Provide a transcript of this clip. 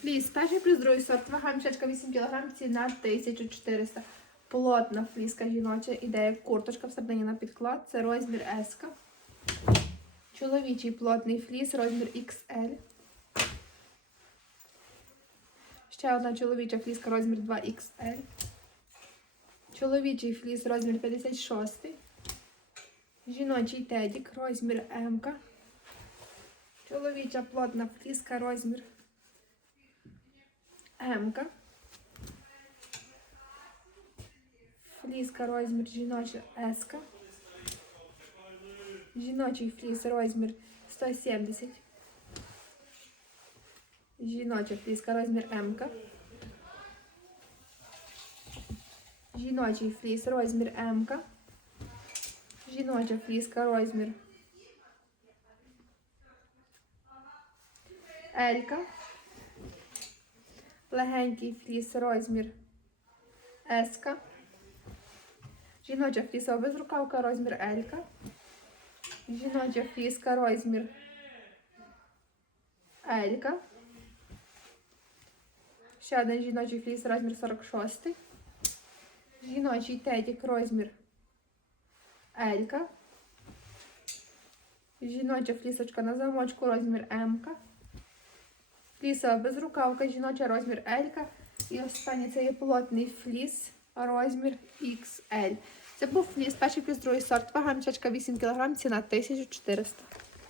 Фліс, перший плюс другий сорт, вага мішечка 8 кг, ціна 1400. Плотна фліска жіноча, іде курточка всередині на підклад, це розмір S. Чоловічий плотний фліс, розмір XL. Ще одна чоловіча фліска, розмір 2XL. Чоловічий фліс, розмір 56. Жіночий тедік, розмір М. Чоловіча плотна фліска, розмір М. Фліска розмір жіноча С. Жіночий фліс розмір 170. Жіноча фліска розмір М. Жіночий фліс розмір М. Жіноча фліска розмір Елька. Легенький фліс розмір Еска. Жіноча флісова безрукавка розмір Елька. Жіноча фліска розмір Елька. Ще один жіночий фліс розмір 46. Жіночий тедік розмір Елька. Жіноча флісочка на замочку розмір М. Флісова безрукавка, жіноча розмір L. І останній це є плотний фліс, розмір XL. Це був фліс, перший плюс другий сорт. Вага мішечка 8 кг, ціна 1400.